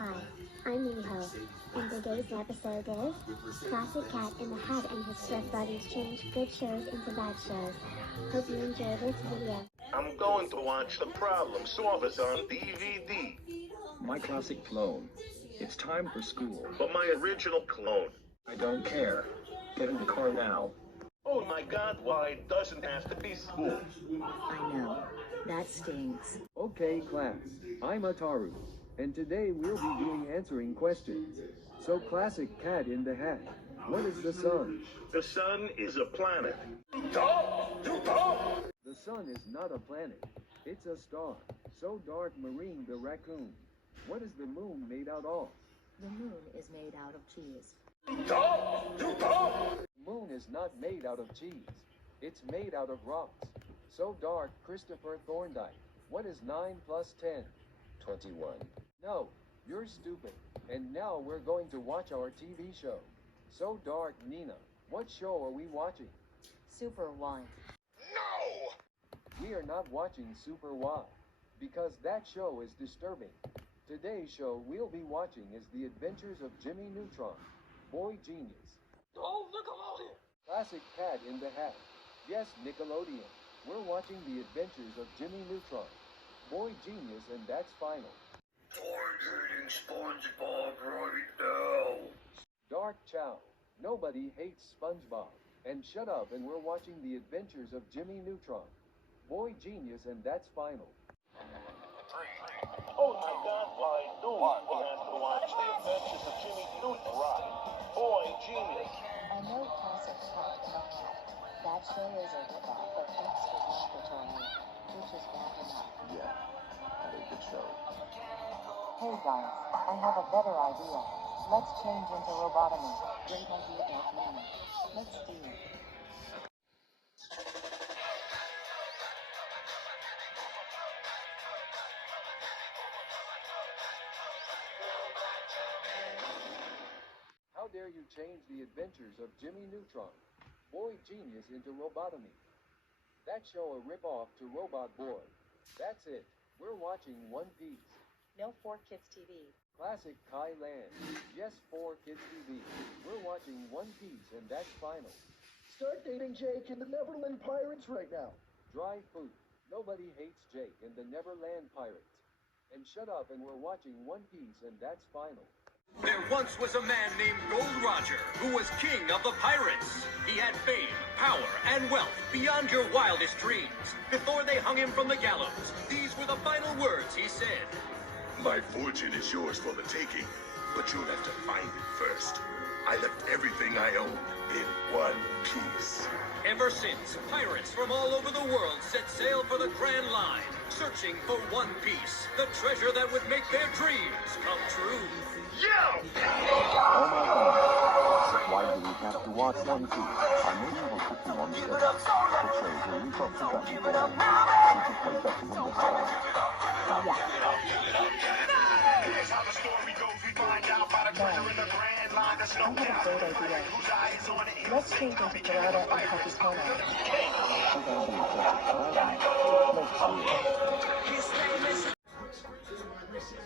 Hi, I'm Miho, and today's episode is Classic Cat in the Hat and his Surf Buddies change good shows into bad shows. Hope you enjoy this video. I'm going to watch The Problem Solvers on DVD. My classic clone. It's time for school. But my original clone. I don't care. Get in the car now. Oh my God, why it doesn't have to be school. I know. That stings. Okay, class. I'm Ataru, and today we'll be doing answering questions. So, Classic Cat in the Hat. What is the sun? The sun is a planet. The sun is not a planet. It's a star. So dark Marine the raccoon. What is the moon made out of? The moon is made out of cheese. Moon is not made out of cheese. It's made out of rocks. So dark Christopher Thorndike. What is 9 plus 10? 21. No, you're stupid. And now we're going to watch our TV show. So dark Nina. What show are we watching? Super Y. We are not watching Super Y, because that show is disturbing. Today's show we'll be watching is The Adventures of Jimmy Neutron, Boy Genius. Oh, Nickelodeon! Classic Cat in the Hat. Yes, Nickelodeon. We're watching The Adventures of Jimmy Neutron, Boy Genius, and that's final. Targeting SpongeBob right now. Dark Chow. Nobody hates SpongeBob. And shut up, and we're watching The Adventures of Jimmy Neutron, Boy Genius, and that's final. Oh my God, why do we have to watch The Adventures of Jimmy Neutron ride? Boy Genius. I know Classic Cat in the Hat. That show is a ripoff of Dexter's Laboratory, which is bad enough. Yeah, very good show. Hey guys, I have a better idea. Let's change into robotomy. Great idea, Dark Nina. Let's do it. How dare you change The Adventures of Jimmy Neutron, Boy Genius into robotomy? That show a ripoff to Robot Boy. That's it. We're watching One Piece. No 4Kids TV. Classic Kai Land. Yes, 4Kids TV. We're watching One Piece, and that's final. Start dating Jake and the Neverland Pirates right now. Dry food. Nobody hates Jake and the Neverland Pirates. And shut up, and we're watching One Piece, and that's final. There once was a man named Gold Roger who was king of the pirates. He had fame, power, and wealth beyond your wildest dreams. Before they hung him from the gallows, these were the final words he said. My fortune is yours for the taking, but you'll have to find it first. I left everything I own in one piece. Ever since, pirates from all over the world set sail for the Grand Line, searching for One Piece, the treasure that would make their dreams come true. Yo! Oh my God. Why do we have to watch One Piece? I may have a cookie on the show. It shows a reconstruction board. You can play better than the song. Here's how the story goes. We find out about a treasure in the Grand Line that's no I have a great idea. whose eye is on it. Let's change into Dorada and Capitano. I'm gonna be a perfect time. Let's see it.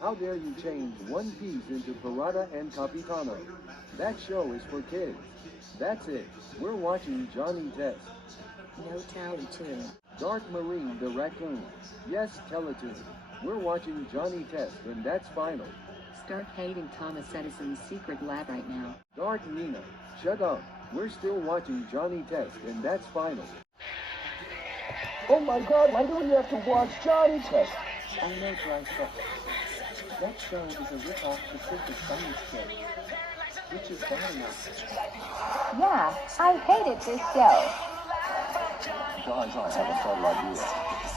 How dare you change One Piece into Pirata and Capitano? That show is for kids. That's it. We're watching Johnny Test. No Tally Toon. Dark Marine the Raccoon. Yes, Teletoon. We're watching Johnny Test, and that's final. Start hating Thomas Edison's secret lab right now. Dark Nina. Shut up. We're still watching Johnny Test, and that's final. Oh my God, why do we have to watch Johnny Test? I know Dry Foot. That show is a ripoff to Silver Science Kid, which is bad enough. Yeah, I hated this show. Guys, I have a better idea.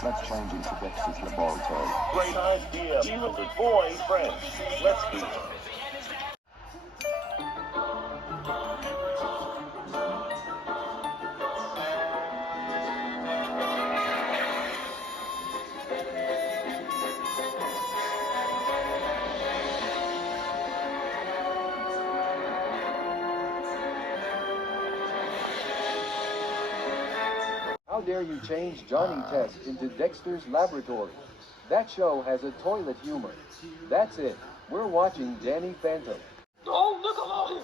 Let's change into Dexter's Laboratory. Great idea. Even the boy friends. Let's do it. dare you change Johnny Test into Dexter's Laboratory? That show has a toilet humor. That's it. We're watching Danny Phantom. Oh, Nickelodeon!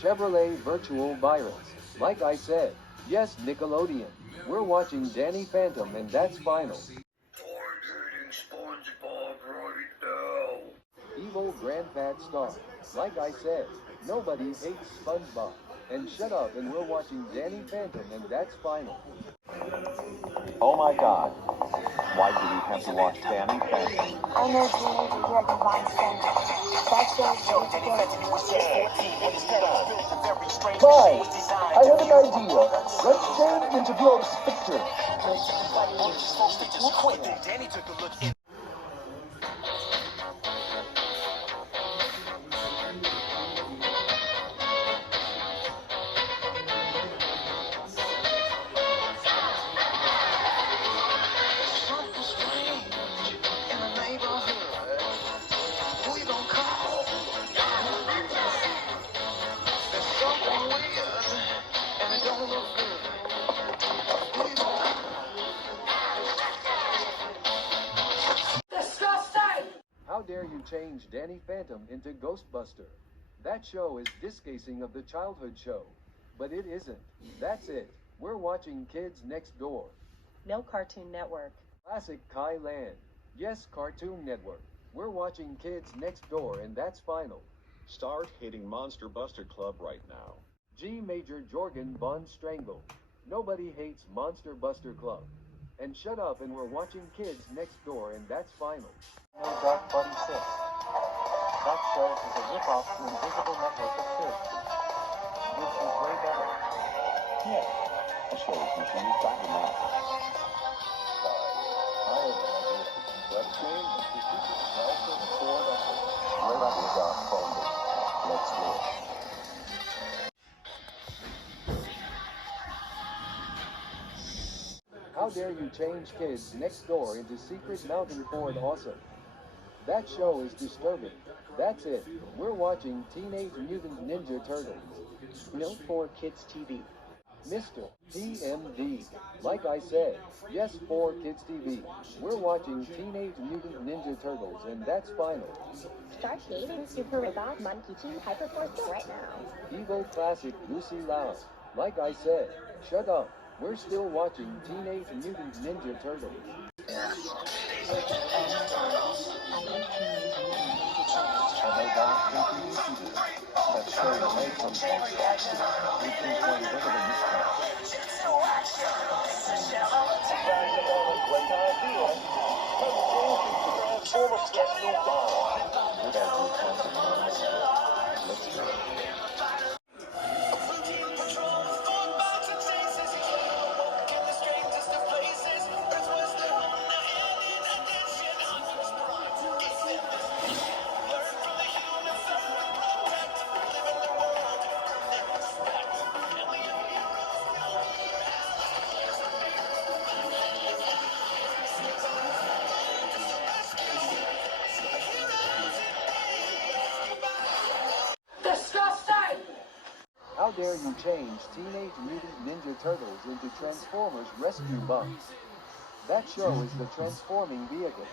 Chevrolet Virtual Virus. Like I said, yes, Nickelodeon. We're watching Danny Phantom, and that's final. Hard-hitting SpongeBob right now. Evil Grandpad Star. Like I said, nobody hates SpongeBob. And shut up, and we're watching Danny Phantom, and that's final. Oh my god. Why do we have to watch Danny Phantom? I know Teenage Jordan Von Stender. That show's really good. Fine. I have an idea. Let's change into Globe's picture. Danny took a look in. How dare you change Danny Phantom into Ghostbuster? That show is discasing of the childhood show. But it isn't. That's it. We're watching Kids Next Door. No Cartoon Network. Classic Kai Land. Yes, Cartoon Network. We're watching Kids Next Door, and that's final. Start hitting Monster Buster Club right now. G Major Jorgen Von Strangle. Nobody hates Monster Buster Club. And shut up, and we're watching Kids Next Door, and that's final. No Dark Buddy 6. That show is a ripoff to Invisible Network of Kids, which is way better. Yeah, the show's mission is dynamite. I have an idea. Let's change into Secret Nelson Sword Effort. Great idea, Doc. Let's do it. How dare you change Kids Next Door into Secret Mountain Ford Awesome? That show is disturbing. That's it. We're watching Teenage Mutant Ninja Turtles. No 4Kids TV. Mr. TMD. Like I said, yes, for Kids TV. We're watching Teenage Mutant Ninja Turtles, and that's final. Start dating Super Robot Monkey Team Hyperforce right now. Evil Classic Lucy Lau. Like I said, shut up. We're still watching Teenage Mutant Ninja Turtles. That show away from we can play better than this time. Good idea, Tom. Let's do it. How dare you change Teenage Mutant Ninja Turtles into Transformers Rescue Bots? That show is the transforming vehicle.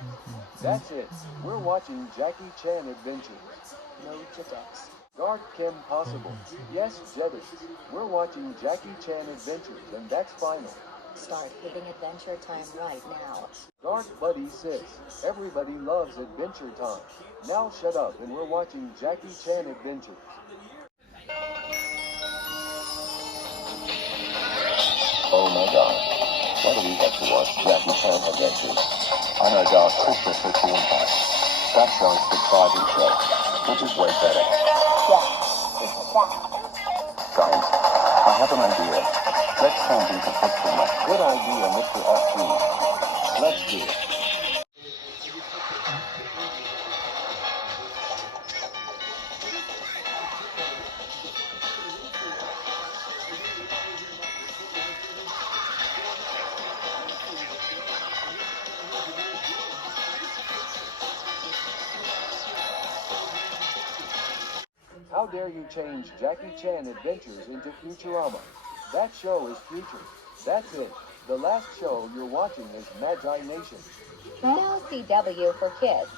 That's it. We're watching Jackie Chan Adventures. No Jedets. Dark Chem Possible. Yes, Jetix. We're watching Jackie Chan Adventures, and that's final. Start hitting Adventure Time right now. Dark Buddy 6. Everybody loves Adventure Time. Now shut up, and we're watching Jackie Chan Adventures. Oh my god. Why do we have to watch Jackie Chan Adventures? I know, Doc. Christopher Impact. That show's the driving show, which is way better. Guys, I have an idea. Let's change into fiction. Good idea, Mr. F3. Let's do it. How dare you change Jackie Chan Adventures into Futurama? That show is future. That's it. The last show you're watching is Magi-Nation. No CW for kids.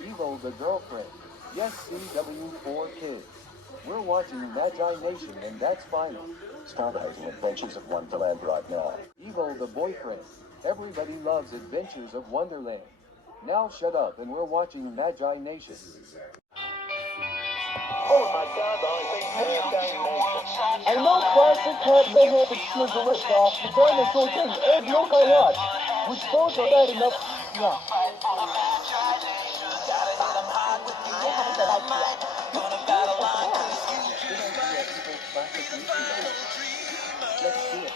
Evil the Girlfriend. Yes, CW for kids. We're watching Magi-Nation and that's final. Stargazing Adventures of Wonderland right now. Evil the Boyfriend. Everybody loves Adventures of Wonderland. Now shut up and we're watching Magi-Nation. Oh my God, I think Magi-Nation. I know Classic Cat may have its snigger ripped off the dinosaur thing, and look I watch. Which both are bad enough. Yeah. Let's do it.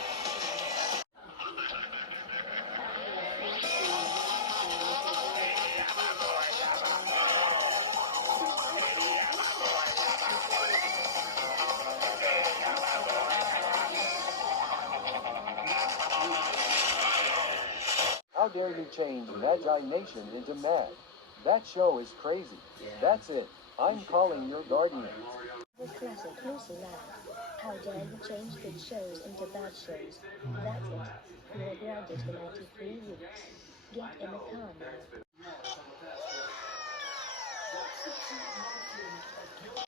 How dare you change Magi-Nation into Mad? That show is crazy. That's it. I'm calling your guardian. This classic Lucy laugh. How dare you change good shows into bad shows? That's it. You are grounded for 93 weeks. Get in the car now.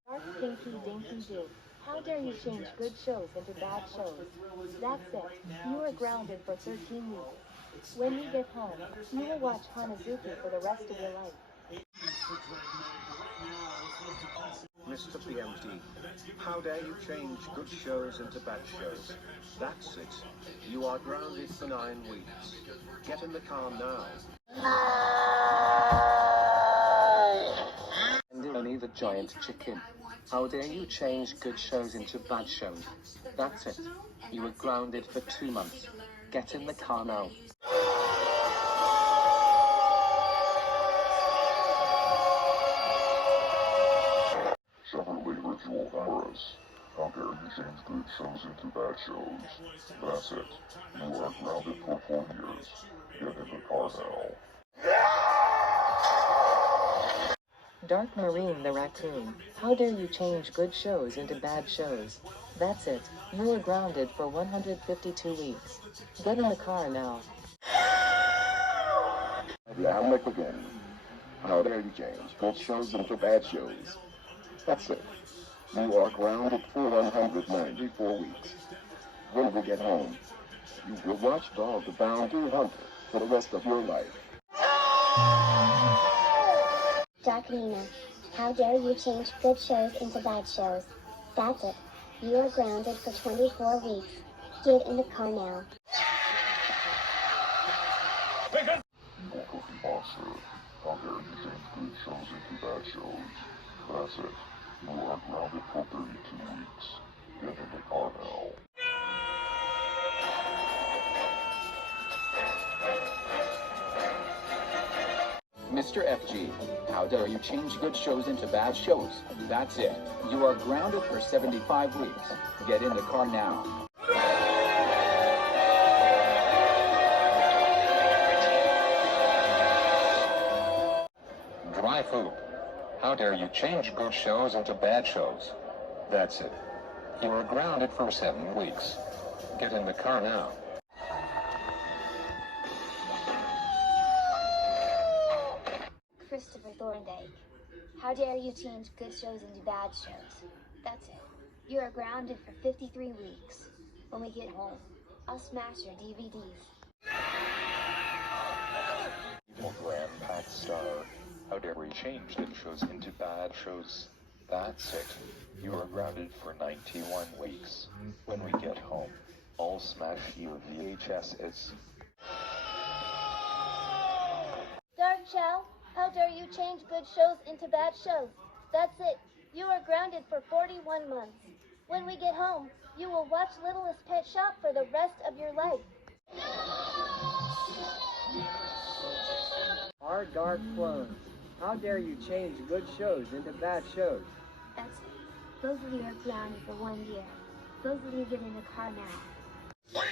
Dark Pinky Dinky Doo. How dare you change good shows into bad shows? That's it. You are grounded for 13 weeks. When you get home, you will watch Hanazuki for the rest of your life. Mr. PMD, how dare you change good shows into bad shows? That's it. You are grounded for 9 weeks. Get in the car now. Andy the Giant Chicken. How dare you change good shows into bad shows? That's it. You were grounded for 2 months. Get in the car now. Separately ritual horrors. How dare you change good shows into bad shows? That's it. You are grounded for 4 years. Get in the car now. Dark Marine the Raccoon. How dare you change good shows into bad shows? That's it. You are grounded for 152 weeks. Get in the car now. I'm Nick again. How dare you change good shows into bad shows? That's it. You are grounded for 194 weeks. When we get home, you will watch Dog the Bounty Hunter for the rest of your life. Dark Nina. How dare you change good shows into bad shows? That's it. You are grounded for 24 weeks. Get in the car now. Evil Cookie Monster. How dare you change good shows into bad shows? That's it. You are grounded for 32 weeks. Get in the car now. Mr. FG, how dare you change good shows into bad shows? That's it. You are grounded for 75 weeks. Get in the car now. Dry food. How dare you change good shows into bad shows? That's it. You are grounded for 7 weeks. Get in the car now. Christopher Thorndike. How dare you change good shows into bad shows? That's it. You are grounded for 53 weeks. When we get home, I'll smash your DVDs. Evil Grandpa Star. How dare we change good shows into bad shows? That's it. You are grounded for 91 weeks. When we get home, I'll smash your VHSs. Dark Chow, how dare you change good shows into bad shows? That's it. You are grounded for 41 months. When we get home, you will watch Littlest Pet Shop for the rest of your life. Our Dark Clones. How dare you change good shows into bad shows? That's it. Both of you are grounded for 1 year. Both of you get in the car now.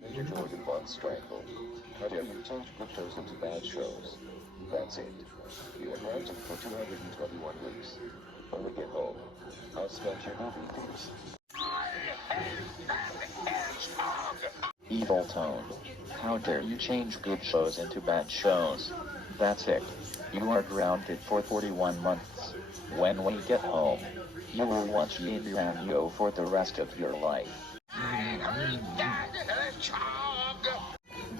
Major Jordan Von Strangle. How dare you change good shows into bad shows? That's it. You are grounded for 221 weeks. When we get home, I'll smash your DVDs. Evil Tone. How dare you change good shows into bad shows? That's it. You are grounded for 41 months. When we get home, you will watch Yo for the rest of your life.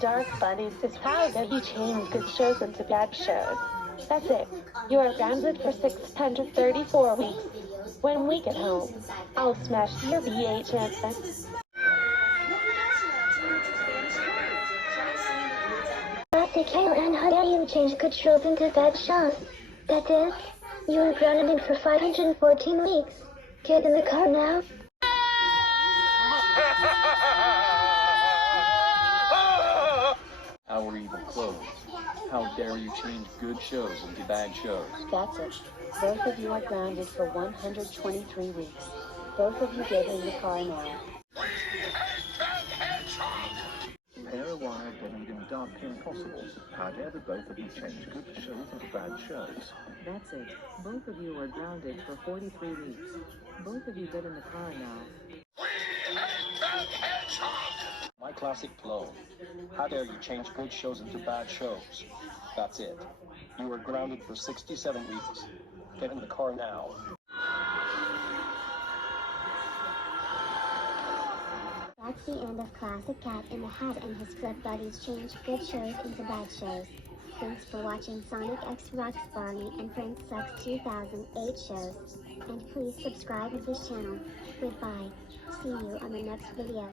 Dark Bunnies is how dare you change good shows into bad shows. That's it. You are grounded for 634 weeks. When we get home, I'll smash your VHS. Kale, and how dare you change good shows into bad shows? That's it. You are grounded for 514 weeks. Get in the car now. Our evil clothes. How dare you change good shows into bad shows? That's it. Both of you are grounded for 123 weeks. Both of you get in the car now. Pair wired believing dark impossible. How dare the both of you change good shows into bad shows? That's it. Both of you are grounded for 43 weeks. Both of you get in the car now. My classic clone. How dare you change good shows into bad shows? That's it. You are grounded for 67 weeks. Get in the car now. That's the end of Classic Cat in the Hat and his flip buddies change good shows into bad shows. Thanks for watching Sonic X Rocks Barney and Prince Sucks 2008 shows. And please subscribe to this channel. Goodbye. See you on the next video.